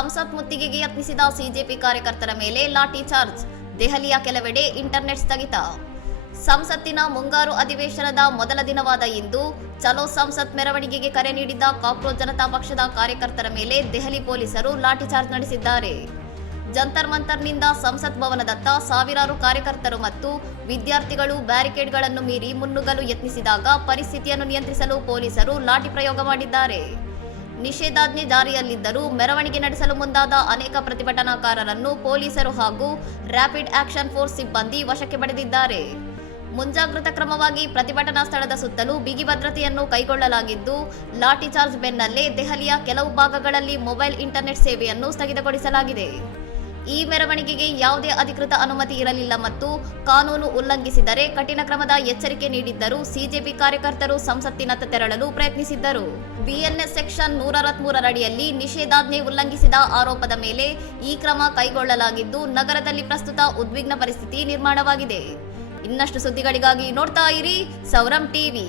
ಸಂಸತ್ ಮುತ್ತಿಗೆಗೆ ಯತ್ನಿಸಿದ ಸಿಜೆಪಿ ಕಾರ್ಯಕರ್ತರ ಮೇಲೆ ಲಾಠಿ ಚಾರ್ಜ್. ದೆಹಲಿಯ ಕೆಲವೆಡೆ ಇಂಟರ್ನೆಟ್ ಸ್ಥಗಿತ. ಸಂಸತ್ತಿನ ಮುಂಗಾರು ಅಧಿವೇಶನದ ಮೊದಲ ದಿನವಾದ ಇಂದು ಚಲೋ ಸಂಸತ್ ಮೆರವಣಿಗೆಗೆ ಕರೆ ನೀಡಿದ್ದ ಕಾಕ್ರೋಚ್ ಜನತಾ ಪಕ್ಷದ ಕಾರ್ಯಕರ್ತರ ಮೇಲೆ ದೆಹಲಿ ಪೊಲೀಸರು ಲಾಠಿ ಚಾರ್ಜ್ ನಡೆಸಿದ್ದಾರೆ. ಜಂತರ್ ಮಂತರ್ನಿಂದ ಸಂಸತ್ ಭವನದತ್ತ ಸಾವಿರಾರು ಕಾರ್ಯಕರ್ತರು ಮತ್ತು ವಿದ್ಯಾರ್ಥಿಗಳು ಬ್ಯಾರಿಕೇಡ್ಗಳನ್ನು ಮೀರಿ ಮುನ್ನುಗ್ಗಲು ಯತ್ನಿಸಿದಾಗ ಪರಿಸ್ಥಿತಿಯನ್ನು ನಿಯಂತ್ರಿಸಲು ಪೊಲೀಸರು ಲಾಠಿ ಪ್ರಯೋಗ ಮಾಡಿದ್ದಾರೆ. ನಿಷೇಧಾಜ್ಞೆ ಜಾರಿಯಲ್ಲಿದ್ದರೂ ಮೆರವಣಿಗೆ ನಡೆಸಲು ಮುಂದಾದ ಅನೇಕ ಪ್ರತಿಭಟನಾಕಾರರನ್ನು ಪೊಲೀಸರು ಹಾಗೂ ರ್ಯಾಪಿಡ್ ಆಕ್ಷನ್ ಫೋರ್ಸ್ ಸಿಬ್ಬಂದಿ ವಶಕ್ಕೆ ಪಡೆದಿದ್ದಾರೆ. ಮುಂಜಾಗ್ರತಾ ಕ್ರಮವಾಗಿ ಪ್ರತಿಭಟನಾ ಸ್ಥಳದ ಸುತ್ತಲೂ ಬಿಗಿ ಭದ್ರತೆಯನ್ನು ಕೈಗೊಳ್ಳಲಾಗಿದ್ದು, ಲಾಠಿ ಚಾರ್ಜ್ ಬೆನ್ನಲ್ಲೇ ದೆಹಲಿಯ ಕೆಲವು ಭಾಗಗಳಲ್ಲಿ ಮೊಬೈಲ್ ಇಂಟರ್ನೆಟ್ ಸೇವೆಯನ್ನು ಸ್ಥಗಿತಗೊಳಿಸಲಾಗಿದೆ. ಈ ಮೆರವಣಿಗೆಗೆ ಯಾವುದೇ ಅಧಿಕೃತ ಅನುಮತಿ ಇರಲಿಲ್ಲ ಮತ್ತು ಕಾನೂನು ಉಲ್ಲಂಘಿಸಿದರೆ ಕಠಿಣ ಕ್ರಮದ ಎಚ್ಚರಿಕೆ ನೀಡಿದ್ದರೂ ಸಿಜೆಪಿ ಕಾರ್ಯಕರ್ತರು ಸಂಸತ್ತಿನತ್ತ ತೆರಳಲು ಪ್ರಯತ್ನಿಸಿದ್ದರು. ಬಿಎನ್ಎಸ್ ಸೆಕ್ಷನ್ 163 ಅಡಿಯಲ್ಲಿ ನಿಷೇಧಾಜ್ಞೆ ಉಲ್ಲಂಘಿಸಿದ ಆರೋಪದ ಮೇಲೆ ಈ ಕ್ರಮ ಕೈಗೊಳ್ಳಲಾಗಿದ್ದು, ನಗರದಲ್ಲಿ ಪ್ರಸ್ತುತ ಉದ್ವಿಗ್ನ ಪರಿಸ್ಥಿತಿ ನಿರ್ಮಾಣವಾಗಿದೆ. ಇನ್ನಷ್ಟು ಸುದ್ದಿಗಳಿಗಾಗಿ ನೋಡ್ತಾ ಇರಿ ಸೌರಂ ಟಿವಿ.